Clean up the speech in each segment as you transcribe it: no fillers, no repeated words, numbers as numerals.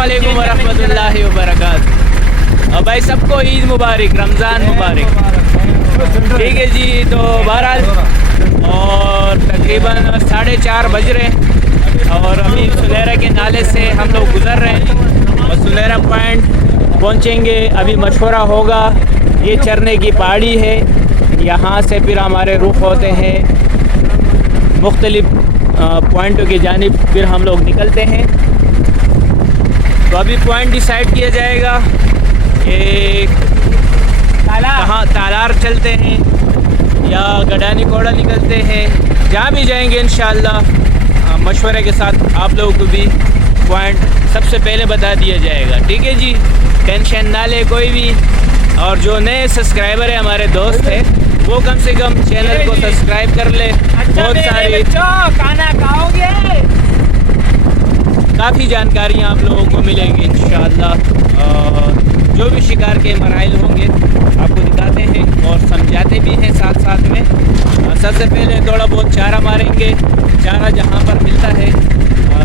अस्सलामुअलैकुम वरहमतुल्लाहि वबरकातुहू। और भाई सबको ईद मुबारक, रमज़ान मुबारक। ठीक है जी, तो बहरहाल और तकरीबन 4:30 बज रहे हैं और अभी सुलेरा के नाले से हम लोग गुज़र रहे हैं और सुलेरा पॉइंट पहुंचेंगे। अभी मशवरा होगा, ये चरने की पहाड़ी है, यहाँ से फिर हमारे रुख होते हैं मुख्तलिफ पॉइंटों की जानिब, फिर हम लोग निकलते हैं। तो अभी पॉइंट डिसाइड किया जाएगा कि कहाँ तालार चलते हैं या गडानी कोड़ा निकलते हैं। जहाँ भी जाएंगे इंशाअल्लाह मशवरे के साथ आप लोगों को भी पॉइंट सबसे पहले बता दिया जाएगा। ठीक है जी, टेंशन ना ले कोई भी। और जो नए सब्सक्राइबर है, हमारे दोस्त है, वो कम से कम चैनल को सब्सक्राइब कर ले। बहुत सारी खाना खाओगे, काफ़ी जानकारियाँ आप लोगों को मिलेंगी इंशाअल्लाह। जो भी शिकार के मराइल होंगे आपको दिखाते हैं और समझाते भी हैं साथ साथ में। सबसे पहले थोड़ा बहुत चारा मारेंगे, चारा जहाँ पर मिलता है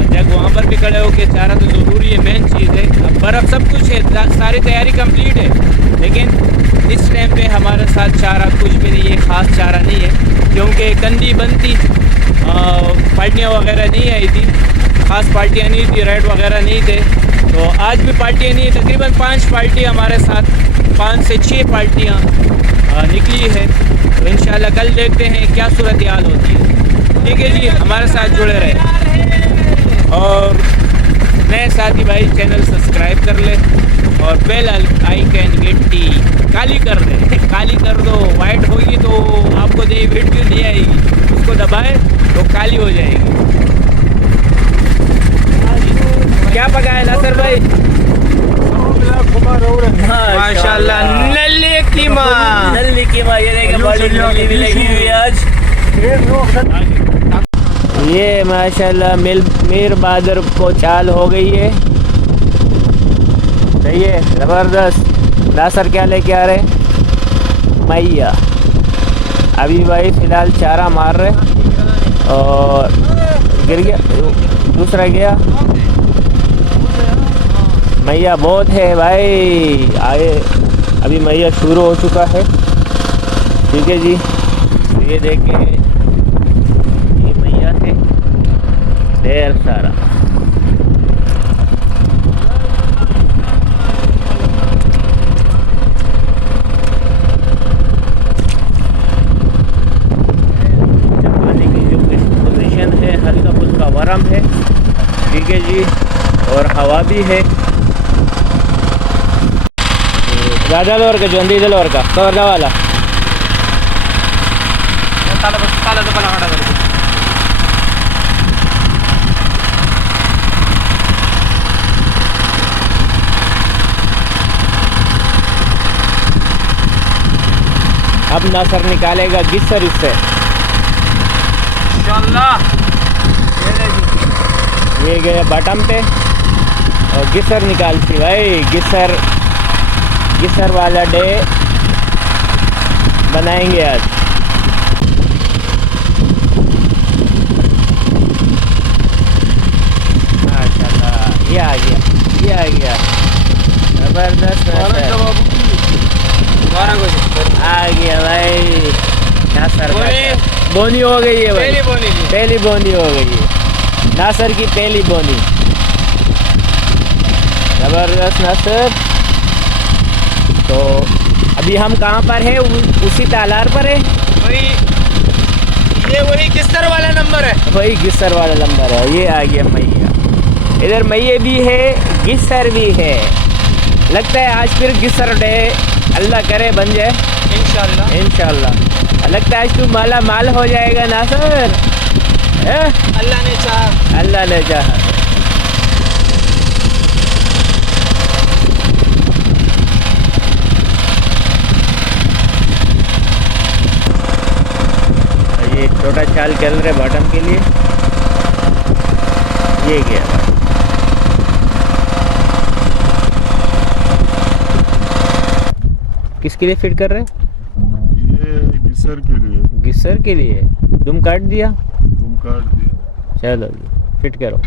जब वहाँ पर भी खड़े होकर चारा तो ज़रूरी है, मेन चीज़ है। अब बर्फ़ सब कुछ है, सारी तैयारी कंप्लीट है, लेकिन इस टाइम पे हमारे साथ चारा कुछ भी नहीं है, ख़ास चारा नहीं है, क्योंकि कंदी बनती पार्टियाँ वगैरह नहीं आई थी, ख़ास पार्टियाँ नहीं थी, रेड वगैरह नहीं थे। तो आज भी पार्टियाँ नहीं, तकरीबन 5 पार्टी हमारे साथ, 5 से 6 पार्टियाँ निकली है। तो इंशाल्लाह कल देखते हैं क्या सूरत हाल होती है। ठीक है जी, हमारे साथ जुड़े रहे और नए साथी भाई चैनल सब्सक्राइब कर ले और बेल आइकन घंटी काली कर दे, काली कर दो। वाइट होगी तो आपको वीडियो नहीं आएगी, उसको दबाए तो काली हो जाएगी। क्या पकाया नासर भाई? माशाल्लाह नल्ली कीमा, नल्ली कीमा। ये देखिए बड़ी नल्ली भी लगी हुई आज। ये माशाल्लाह मीर बहादुर को चाल हो गई है, सही है, ज़बरदस्त। नासर क्या लेके आ रहे? मैया। अभी भाई फ़िलहाल चारा मार रहे और गिर गया, दूसरा गया। मैया बहुत है भाई, आए अभी मैया शुरू हो चुका है। ठीक है जी, तो ये देखें, ये मैया है ढेर सारा। चपाने की जो पोजीशन है हल्का फुल्का वरम है। ठीक है जी, और हवा भी है। गाजल का जोंदी दिल और का कवर वाला अब नासर निकालेगा गिस्सर इससे इंशाअल्लाह। ये गया बटन पे और गिस्सर निकालती भाई। गिस्सर वाला डे बनाएंगे आज। माशाल्लाह, ये आ गया, ये आ गया, ज़बरदस्त आ गया भाई। नासर बोनी हो गई है भाई, पहली बोनी हो गई है नासर की, पहली बोनी। ज़बरदस्त नासर। तो अभी हम कहाँ पर है? उसी तालार पर है। वही गिस्सर वाला नंबर है, वही गिस्सर वाला नंबर है। ये आ गया मैया, इधर मैये भी है, गिस्सर भी है। लगता है आज फिर गिस्सर डे, अल्लाह करे बन जाए इंशाअल्लाह। इंशाअल्लाह। लगता है आज तू माला माल हो जाएगा नासर, अल्लाह ने चाहा, अल्लाह ने चाहा। ये छोटा चाल चल रहे बॉटम के लिए। ये गया भाई, किसके लिए फिट कर रहे? ये गिसर के लिए। गिसर के लिए दुम काट दिया? दुम काट दिया। चलो जी फिट करो।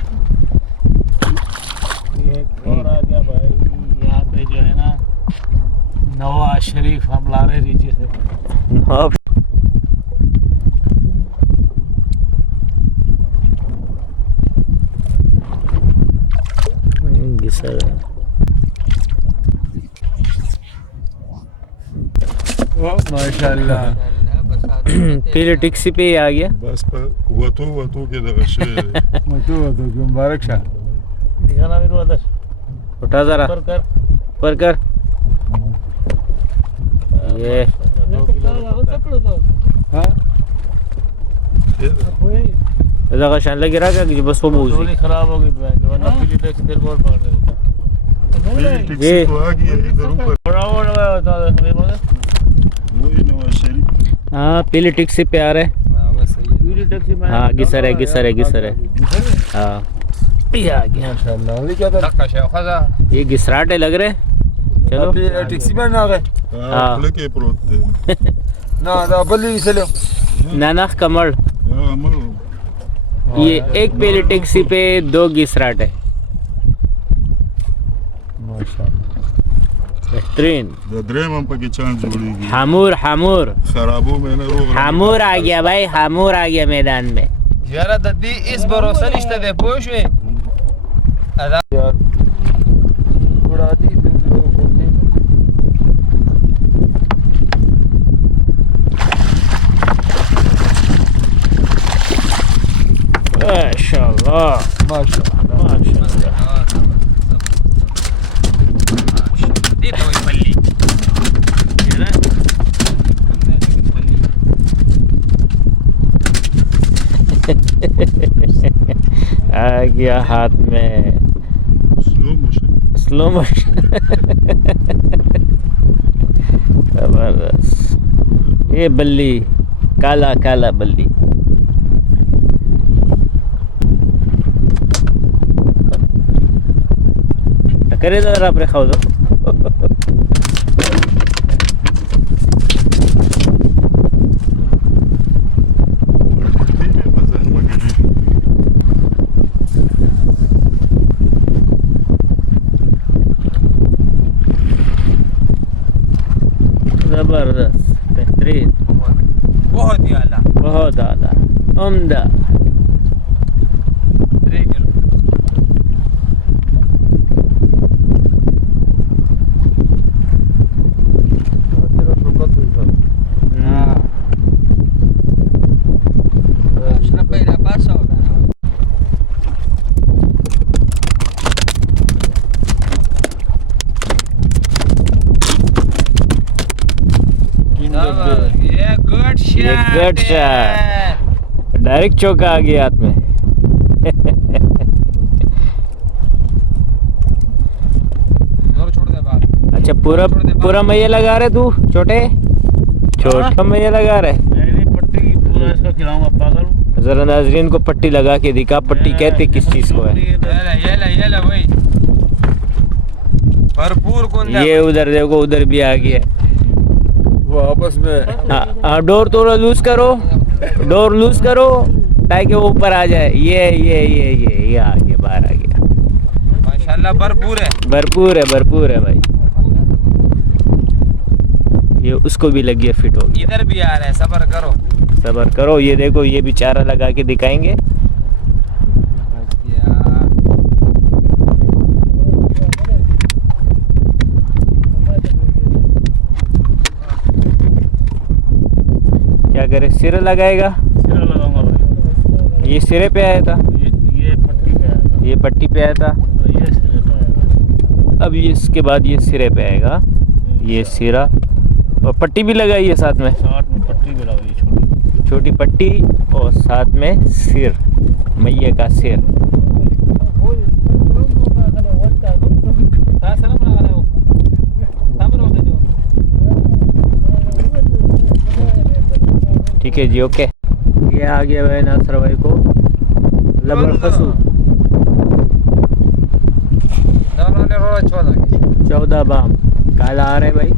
एक और नवाज शरीफ हम ला रहे नीचे से अब घिसर माशाल्लाह पहले टैक्सी पे ही आ गया बस पर वतो के दगशे मतो मुबारक शाह दिखाना मेरे वादर उठा जरा पर कर ये हाँ जगह शान लगे रहा कि बस वो बोझ ट्रॉली खराब हो गई वरना पीली टैक्सी तेरे को और पकड़ लेता टैक्सी तो आ गई है इधर ऊपर बड़ा बता दे हमें बोले वही नवाज शरीफ हाँ पहले टैक्सी पे आ रहे हां बस सही है पीली टैक्सी में हाँ घिसर है हाँ ये आ गया माशाल्लाह ये क्या था धक्का शेख खजा ये घिसराटे लग रहे चलो टैक्सी में ना गए हाँ लगे प्रोते ना दा बल्ली से लो नानक कमल हाँ अमल ये एक पहले टैक्सी पे 2 घिसराटे माशाल्लाह बेहतरीन दद्रेम हम पकी चांद जोड़ेगी हामूर खराबों में ना रोग हामूर आ गया भाई हामूर आ गया मैदान में यार दद्दी इस भरोसा निश्ते दे पोश में अदा यार उड़ा दी तुम लोगों को माशाल्लाह दी तो पल्ली आ गया हाथ में स्लो मोशन जबरदस्त ये बल्ली काला बल्ली टकरे जरा आप खाओ दो जबरदस्त बेहतरीन बहुत ही आला बहुत आला उम्दा गुड शॉट डायरेक्ट चौका आ गया हाथ में अच्छा पूरा मैया लगा रहे तू छोटा मैया लगा रहे नहीं पट्टी पूरा इसका खिलाऊंगा पागल जरा नाजरीन को पट्टी लगा के दिखा पट्टी कहते किस चीज को है ये ला भाई भरपूर कौन ये उधर देखो उधर भी आ गया वो आपस में हाँ डोर थोड़ा लूज करो ताकि वो ऊपर आ जाए ये आ गया बाहर आ गया माशाल्लाह भरपूर है भाई ये उसको भी लग गया फिट हो गया इधर भी आ रहा है सबर करो ये देखो ये भी चारा लगा के दिखाएंगे क्या करे सिरा लगाएगा सिरा लगाऊंगा भाई ये सिरे पे आया था ये पट्टी पे आया था ये पट्टी पे आया था और ये सिरे पे आएगा अब ये इसके बाद ये सिरे पे आएगा ये सिरा और पट्टी भी लगाई है साथ में पट्टी भी लगाई छोटी पट्टी और साथ में सिर मैया का सिर ठीक है जी ओके ये आ गया भाई नासर भाई को लबर खसू 14 बाम काला आ रहे भाई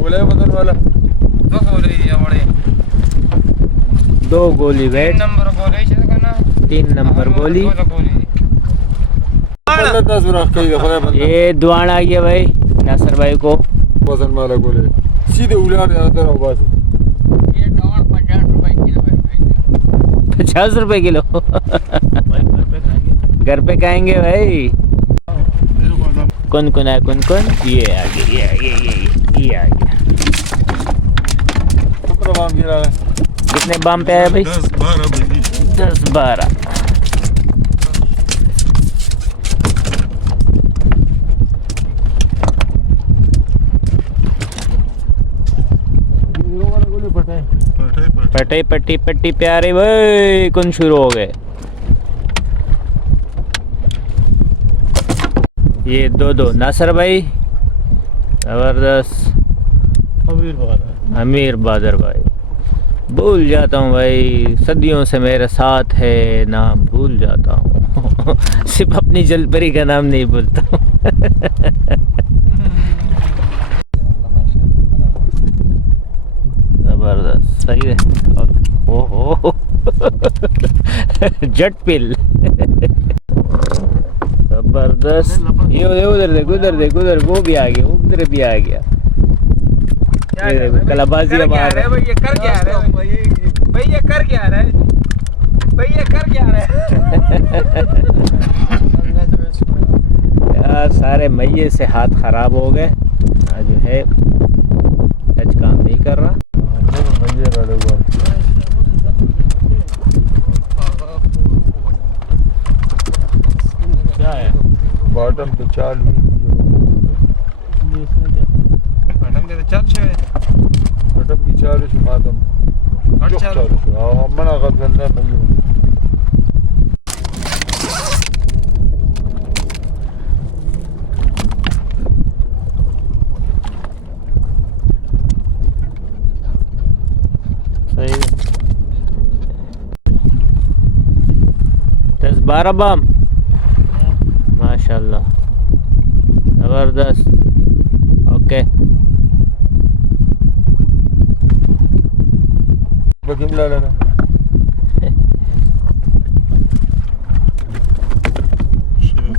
गोले बदल वाला 2 गोले ये बड़े 2 गोली वेट 3 नंबर गोले 3 नंबर गोली बल्ले 10 रख कई दफा बंदा ये दुआन आ गया भाई नासिर भाई को वजन वाला बोले सीधे उलार जाता रहो बस ये डाउन 50 रुपए किलो है भाई। 50 रुपए किलो घर पे खाएंगे भाई। कौन कौन है कौन कौन ये आ गया ये आ गया। कितना बाम गिरा है कितने बाम पे आया भाई 10-12 भाई 10-12 पटे पट्टी पट्टी प्यारे भाई कौन शुरू हो गए। ये दो नासिर भाई जबरदस्त अमीर बहादुर भाई भूल जाता हूँ भाई सदियों से मेरे साथ है नाम भूल जाता हूँ सिर्फ अपनी जलपरी का नाम नहीं भूलता हूँ। जबरदस्त सही है ओहो जट पिल जबरदस्त ये उधर देख उधर वो भी आ गया उधर भी आ गया कलाबाजी हमारा भाई ये कर क्या रहा है भाई ये कर क्या रहा है भाई ये कर क्या रहा है। यार सारे मईये से हाथ खराब हो गए जो है टच काम नहीं कर रहा। क्या है बॉटम पे चाल मैडम दे चल छे बॉटम की चाल से मातम और चाल चल से मना कर गंदा नहीं सही 10-12 बम माशाल्लाह जबरदस्त ओके बकिमला लेना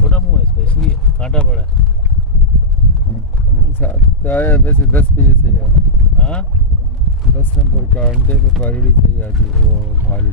छोटा मुंह है इसका इसलिए कांटा पड़ा है। आया वैसे 10 पे ये सही है हाँ 10 नंबर का अंडे पे पालड़ी सही आ गई वो भालड़ी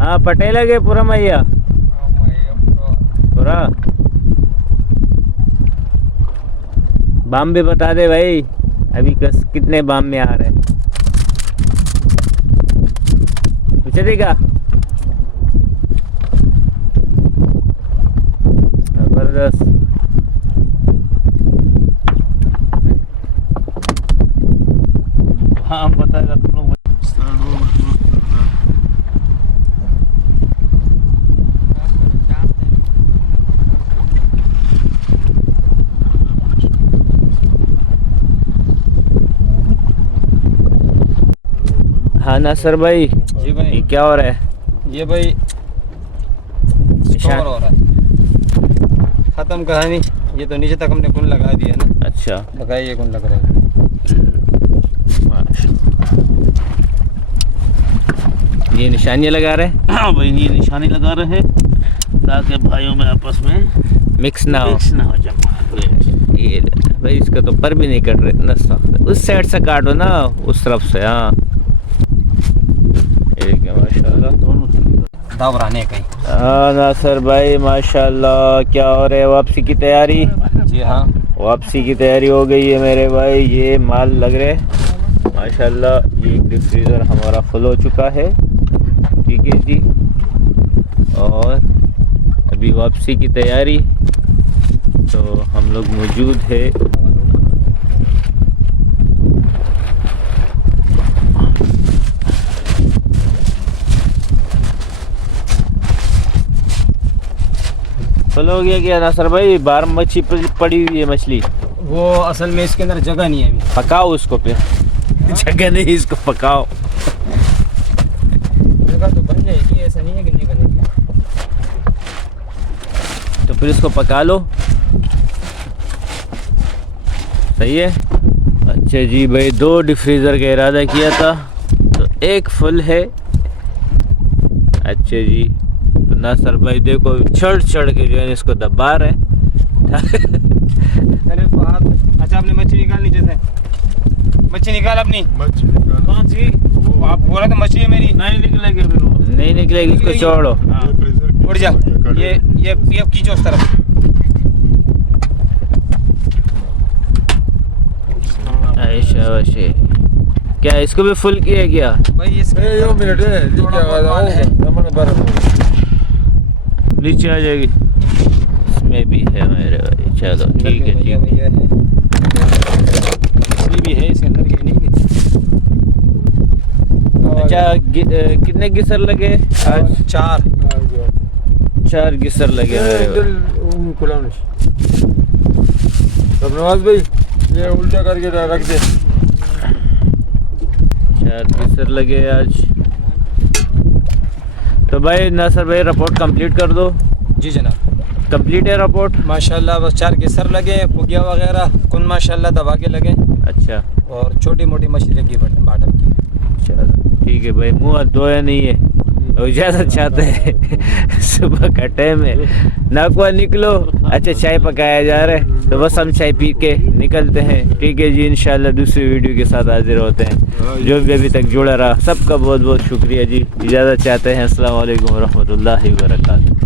हाँ पटेल के पूरा मैया पूरा बाम भी बता दे भाई अभी कितने बाम में आ रहे हैं पूछे देगा जबरदस्त हाँ बताएगा तुम लोग हाँ नासिर भाई जी भाई ये क्या हो रहा है ये भाई निशान हो रहा है खत्म कहानी। ये तो नीचे तक हमने कुन लगा दिया ना अच्छा लगाइए कुन लग रहा है ये निशानियाँ लगा रहे हैं हाँ भाई ये निशानी लगा रहे हैं ताकि भाइयों में आपस में मिक्स ना हो मिक्स ना हो जाए। ये भाई इसका तो पर भी नहीं कट रहे इतना सख्त है। उस साइड से काटो ना उस तरफ से हाँ ये क्या माशाल्लाह दावराने कहीं। हाँ नासिर भाई माशाल्लाह क्या हो रहा है वापसी की तैयारी। जी हाँ वापसी की तैयारी हो गई है मेरे भाई ये माल लग रहे माशाल्लाह। ये डीप फ्रीज़र हमारा फुल हो चुका है ठीक है जी और अभी वापसी की तैयारी तो हम लोग मौजूद है फुल हो गया क्या नासर भाई? बाहर मच्छी पड़ी हुई है मछली। वो असल में इसके अंदर जगह नहीं है अभी। पकाओ उसको फिर। जगह नहीं, इसको पकाओ। जगह तो बन जाएगी, ऐसा नहीं है कि नहीं बनेगी। तो फिर इसको पका लो। सही है। अच्छा जी भाई, 2 डिफ्रीज़र का इरादा किया था तो 1 फुल है। अच्छा जी, तो नासर भाई देखो चढ़ के जो है इसको दबा रहे हैं। चले बात। अच्छा आपने मच्छी निकाल नीचे से, मच्छी निकाल अपनी। मच्छी निकाल। कौन सी? आप बोला तो मछली है मेरी। नहीं निकलेगी फिर वो। नहीं निकलेगी, इसको छोड़ो। हाँ। ये फ्रीजर की उड़ जा। कर ये खींचो उस तरफ। ऐशा वशे। क्या इसको भी फुल किया गया? भाई इसके ए, 1 मिनट है, लीक थोड़ा बहुत आवाज माल है। रमन बार नीचे आ जाएगी। इसमें भी है मेरे भाई। चलो ठीक है भैया ठीक। भैया है। ये भी है इसके अंदर, ये नहीं कि अच्छा कितने गिसर लगे आज? 4। 4 गिसर लगे मेरे भाई। नवाज भाई ये उल्टा करके रख दे। 4 गिसर लगे आज। तो भाई नासर भाई रिपोर्ट कंप्लीट कर दो। जी जनाब, कंप्लीट है रिपोर्ट। माशाल्लाह बस 4 केसर लगे, पुगिया वगैरह कुन माशाल्लाह दबा के लगे, अच्छा और छोटी मोटी मछली लगी बाटम की। चलो ठीक है भाई। मुँह हाथ धोया नहीं है, वो इजाज़त चाहते हैं। सुबह का टाइम है, नाकुआ निकलो। अच्छा चाय पकाया जा रहा है, तो बस हम चाय पी के निकलते हैं। ठीक है जी, इंशाल्लाह दूसरी वीडियो के साथ हाजिर होते हैं। जो भी अभी तक जुड़ा रहा सबका बहुत बहुत शुक्रिया जी। इजाज़त चाहते हैं। अस्सलाम वालेकुम रहमतुल्लाहि व बरकातहू।